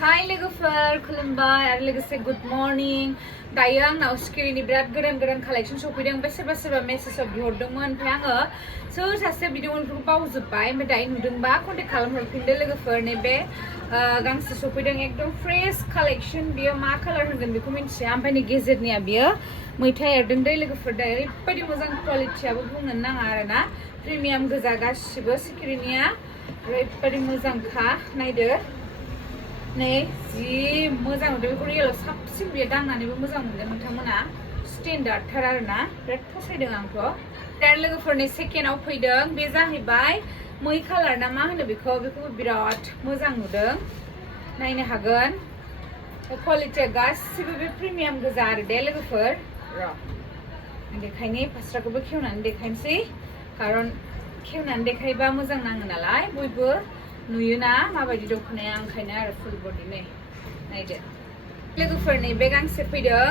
Hi लोगोफोर खुलुमबाय आरो लोगोसे गुड मर्निं दायो आंनाव सिखिरिनि बिराद गोदान कालेक्शन सफैदों ओमफ्राय सोरबा मेसेजआव बिहरदोंमोन ओमफ्राय आङो सोर सासे बिदोंमोन बावजोबबाय ओमफ्राय दायो नुदोंबा कन्टेक्ट खालामहरफिनदो लोगोफोर नैबे गांसे सफैदों एकदम फ्रेश कालेक्शन बियो मा कालार होनगोन बेखौ मिन्थिया ओमफ्राय नै गेजेरनिया बियो मैथा एरदों दै लोगोफोर दायो ओरैबायदि मोजां क्वालिटियाबो बुंनो नाङा आरोना प्रिमियाम गोजा गासिबो सिखिरिनिया ओरैबायदि मोजांखा नायदो नै जि मोजां नुदों बेखौ रियेलाव साबसिन बियो दांनानैबो मोजां मोनगोन नोंथांमोना स्टेन्डार्डथार आरोना बिराद फसायदों आंथ' दा लोगोफोरनि सेकेन्डआव फैदों बे जाहैबाय मै कालार ना मा होनो बेखौबो बिराद मोजां नुदों नायनो हागोन क्वालिटिया गासिबो बे प्रिमियाम गोजा आरो दे लोगोफोर र' देखायनि फास्राखौबो खेवनानै देखायनोसै खारन खेवनानै देखायबा मोजां नाङो नालाय बयबो नुयोना माबायदि दख'नाया ओंखायनो आरो फुल बडि नै नायदो लोगोफोर नै बे गांसे फैदों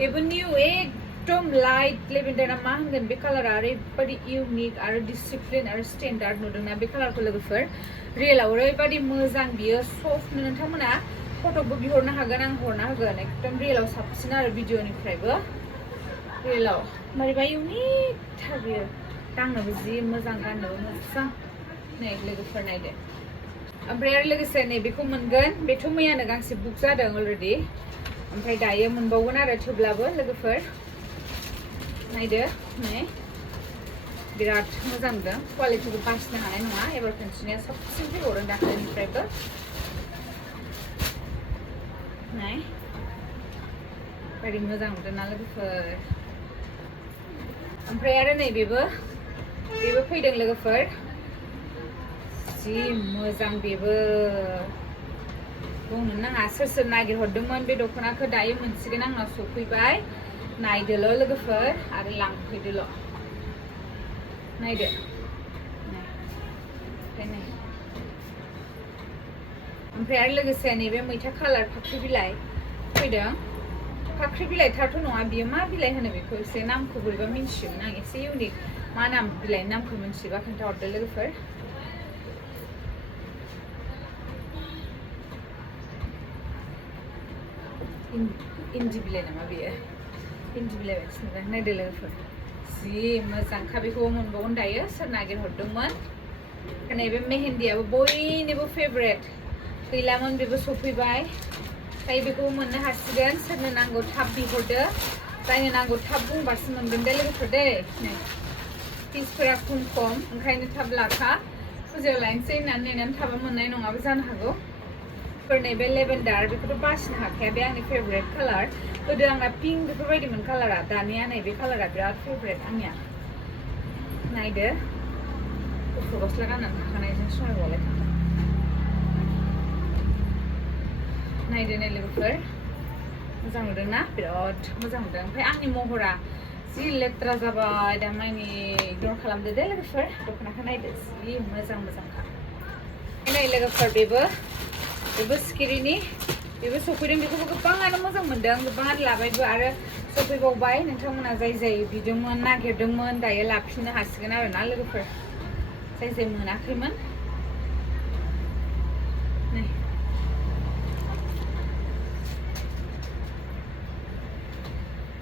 बेबो निउ एकदम लाइट लेभेन्डार ना मा होनगोन बे कालारा ओरैबायदि इउनिक आरो डिसिप्लिन आरो स्टेन्डार्ड नुदोंना बे कालारखौ लोगोफोर रियेलाव ओरैबायदि मोजां बियो सफ्ट नोंथांमोना फट'बो बिहरनो हागोन आं हरना होगोन एकदम रियेलाव साबसिन आरो भिडिअनिफ्रायबो रियेलाव मारैबा इउनिकथार बियो दांनोबो जि मोजां गाननोबो मोजां नै लोगोफोर नायदो ओमफ्राय आरो लोगोसे नै बेखौ मोनगोन बेथ' मैयानो गांसे बुक जादों अलरेडि ओमफ्राय दायो मोनबावगोन आरो थेवब्लाबो लोगोफोर नायदो नै बिराद मोजां नुदों क्वालिटिखौ बासिनो हानाय नङा एबार खनसेनिया साबसिन फैबावदों दाखालिनिफ्रायबो नाय बायदि मोजां नुदों ना लोगोफोर ओमफ्राय आरो नै बेबो फैदों लोगोफोर जि मोजां बेबो बुंनो नाङा सोर नागिरहरदोंमोन बे दख'नाखौ दायो मोनसिगोन आंनाव सफैबाय नायदोल' लोगोफोर आरो लांफैदोल' नायदो ओमफ्राय आरो लोगोसे नैबे मैथा कालार फाख्रि बिलाइ फैदों फाख्रि बिलाइथारथ' नङा बियो मा बिलाइ होनो बेखौ एसे नामखौ बोरैबा मिन्थियोमोन आं एसे इउनिक मा नाम बिलाइनि नामखौ मिन्थियोबा खोन्थाहरदो लोगोफोर इन्दि बिलाइ नामा बेयो इन्दि बिलाइ बायदि नुदों नायदो लोगोफोर जि मोजांखा बेखौबो मोनबावगोन दायो सोर नागिरहरदोंमोन नैबे मेहेन्दियाबो बयनिबो फेभरेट गैलामोन बेबो सफैबाय दायो बेखौबो मोननो हासिगोन सोरनो नांगौ थाब बिहरदो जायनो नांगौ थाब बुंबासो मोनगोन दे लोगोफोर दै नै फिसफोरा खम ओंखायनो थाब लाखा फुजायाव लायनोसै होननानै नेनानै थाबा मोननाय नङाबो जानो हागौ नैबे लेभेन्डार बेखौथ' बासिनो हाखाया बे आंनि फेभरेट कालार गोदो आंना पिंक बेफोरबायदिमोन कालारा दानिया नैबे कालारा बिराद फेभरेट आंनिया नायदो गुफुर गस्ला गाननानै थाखानायजों समायबावलाय नायदो नै लोगोफोर मोजां नुदोंना बिराद मोजां नुदों ओमफ्राय आंनि महरा जि लेथ्रा जाबाय दा मानि इगनर खालामदो दे लोगोफोर दख'नाखौ नायदो जि मोजांखा नै लोगोफोर बेबो सिखिरिनि बेबो सफैदों बेखौबो गोबाङानो मोजां मोनदों गोबाङानो लाबायबो आरो सफैबावबाय नोंथांमोना जाय बिदोंमोन नागिरदोंमोन दायो लाफिननो हासिगोन आरो ना लोगोफोर जाय मोनाखैमोन नै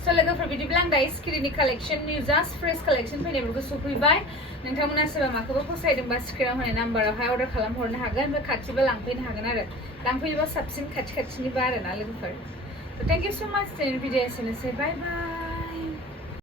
स' लोगोफोर बिदिब्ला आं दायो सिखिरिनि collection new just fresh collection फैनायफोरखौ सफैबाय नोंथांमोना सोरबा माखौबा फसायदोंबा स्क्रिनाव होनाय नाम्बारावहाय अर्डार खालामहरनो हागोन ओमफ्राय खाथिबा लांफैनो हागोन आरो लांफैयोबा साबसिन खाथिनिबा आरो ना लोगोफोर थेंक इउ स' माच दिनैनि भिडिअ एसेनोसै बाय बाय